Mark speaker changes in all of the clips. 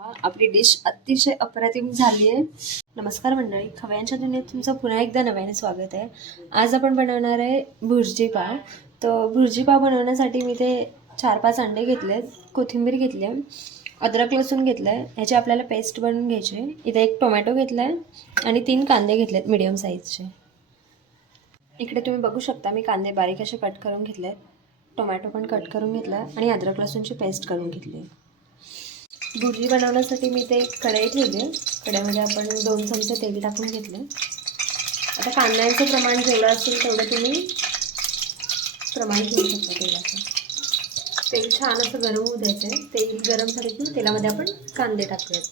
Speaker 1: आपली डिश अतिशय अप्रतिम झाली आहे. नमस्कार मंडळी खव्यांच्या दुनियेत तुमचं पुन्हा एकदा नव्याने स्वागत आहे. आज आपण बनवणार आहे भुर्जी पाव. तर भुर्जी पाव बनवण्यासाठी मी ते चार पाच अंडे घेतलेत कोथिंबीर घेतली आहे अद्रक लसूण घेतलं आहे ह्याची आपल्याला पेस्ट बनवून घ्यायची आहे. इथे एक टोमॅटो घेतला आहे आणि तीन कांदे घेतलेत मिडियम साईजचे इकडे तुम्ही बघू शकता मी कांदे बारीक असे कट करून घेतले आहेत टोमॅटो पण कट करून घेतला आणि अद्रक लसूणची पेस्ट करून घेतली आहे. भुर्जी बनवण्यासाठी मी ते एक कढई ठेवली. आहे कढईमध्ये आपण दोन चमचे तेल टाकून घेतले. आता कांद्यांचं प्रमाण जेवढं असेल तेवढं तुम्ही प्रमाण घेऊ शकता तेलाचं. तेल छान असं गरम होऊ द्यायचं आहे. तेल गरम झालं की तेलामध्ये आपण कांदे टाकूयात.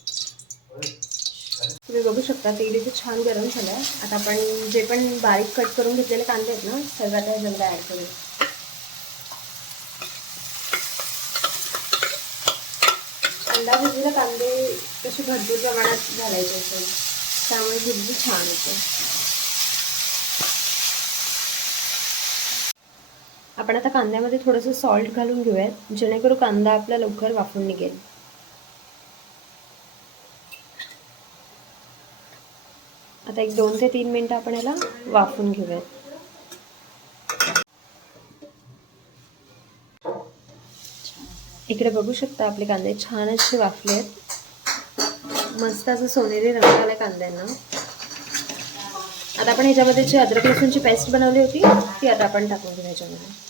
Speaker 1: तुम्ही बघू शकता तेल इथे छान गरम झालं आहे आता आपण जे पण बारीक कट करून घेतलेले कांदे आहेत ना सर्वात ह्याच्यामध्ये ॲड करूया. कांदा भुर्जीला कांदे कसे भरपूर प्रमाणात घालायचे असेल त्यामुळे भुर्जी छान होते. आपण आता कांद्यामध्ये थोडंसं सॉल्ट घालून घेऊयात जेणेकरून कांदा आपला लवकर वाफून निघेल. आता एक दोन ते तीन मिनटं आपण याला वाफून घेऊयात. इकडे बघू शकता आपले कांदे छान असे वाफले आहेत मस्त असं सोनेरी रंग आला कांद्यांना. आता आपण ह्याच्यामध्ये जी अद्रक लसूणची पेस्ट बनवली होती ती आता आपण टाकून घेऊ ह्याच्यामध्ये.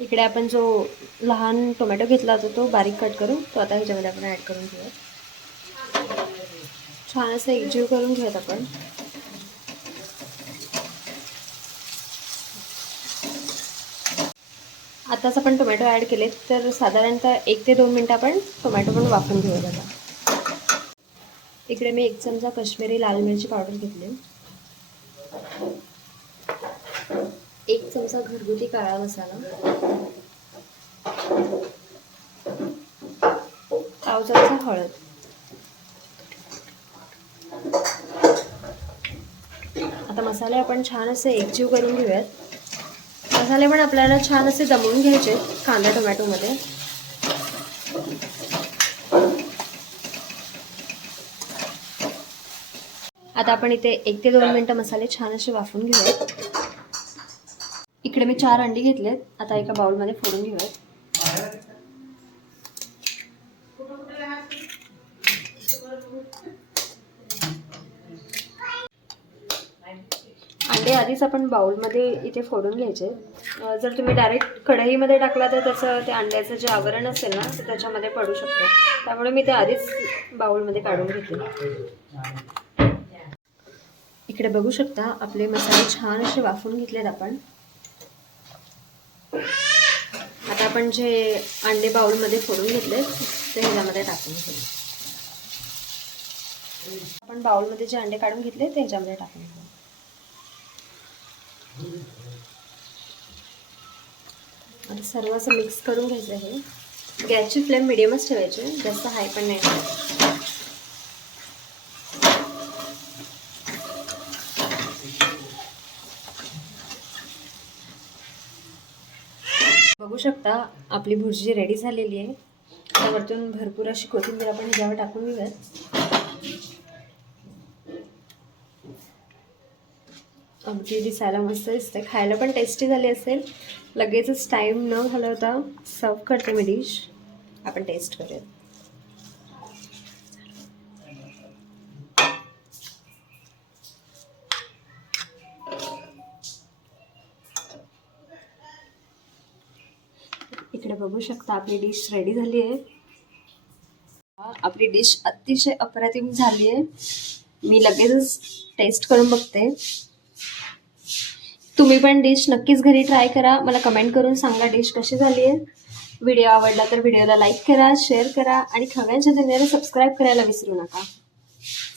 Speaker 1: इकडे आपण जो लहान टोमॅटो घेतला होता तो बारीक कट करून तो आता ह्याच्यामध्ये आपण ॲड करून घेऊयात. छान असं एकजीव करून घेऊयात आपण. आताच आपण टोमॅटो ॲड केले तर साधारणतः एक ते दोन मिनटं आपण टोमॅटो पण वापरून घेऊयात आता. इकडे मी एक चमचा कश्मीरी लाल मिरची पावडर घेतली. एक चमचा घरगुती काळा मसाला. पावसाचा हळद. आता मसाले आपण छान असे एकजीव करून घेऊयात. मसाले पण आपल्याला छान असे दमवून घ्यायचे कांदा टोमॅटोमध्ये. आता आपण इथे एक ते दोन मिनटं मसाले छान असे वाफून घेऊयात. इकडे मी चार अंडी घेतलेत आता एका बाउलमध्ये फोडून घेऊयात. अंडे आधीच आपण बाउलमध्ये इथे फोडून घ्यायचे. जर तुम्ही डायरेक्ट कढईमध्ये टाकला तर त्याचं ते अंड्याचं जे आवरण असेल ना ते त्याच्यामध्ये पडू शकतं. त्यामुळे मी ते आधीच बाउलमध्ये काढून घेते. इकडे बघू शकता आपले मसाले छान असे वाफून घेतलेत आपण. आता आपण जे अंडे बाउलमध्ये फोडून घेतले ते ह्याच्यामध्ये टाकून घेऊ. आपण बाउलमध्ये जे अंडे काढून घेतले ते ह्याच्यामध्ये टाकून घेऊ. आता सर्व असं मिक्स करून घ्यायचं आहे. गॅसची फ्लेम मिडियमच ठेवायची जास्त हाय पण नाही. बघू शकता आपली भुर्जी रेडी झालेली आहे. त्यावरतून भरपूर अशी कोथिंबीर आपण ह्याच्यावर टाकून घेऊयात. अगदी दिसायला मस्त दिसते. खायला पण टेस्टी झाली असेल. लगेचच टाईम न घालवता सर्व करते मी डिश आपण टेस्ट करूया. इकडे बघू शकता आपली डिश रेडी झाली आहे. आपली डिश अतिशय अप्रतिम झाली आहे. मी लगेचच टेस्ट करून बघते. तुम्ही पण डिश नक्कीच घरी ट्राय करा. मला कमेंट करून सांगा डिश कशी झाली आहे. व्हिडिओ आवडला तर व्हिडिओला लाईक करा शेअर करा आणि खव्यांच्या दुनियाला सबस्क्राईब करायला विसरू नका.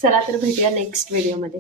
Speaker 1: चला तर भेटूया नेक्स्ट व्हिडिओमध्ये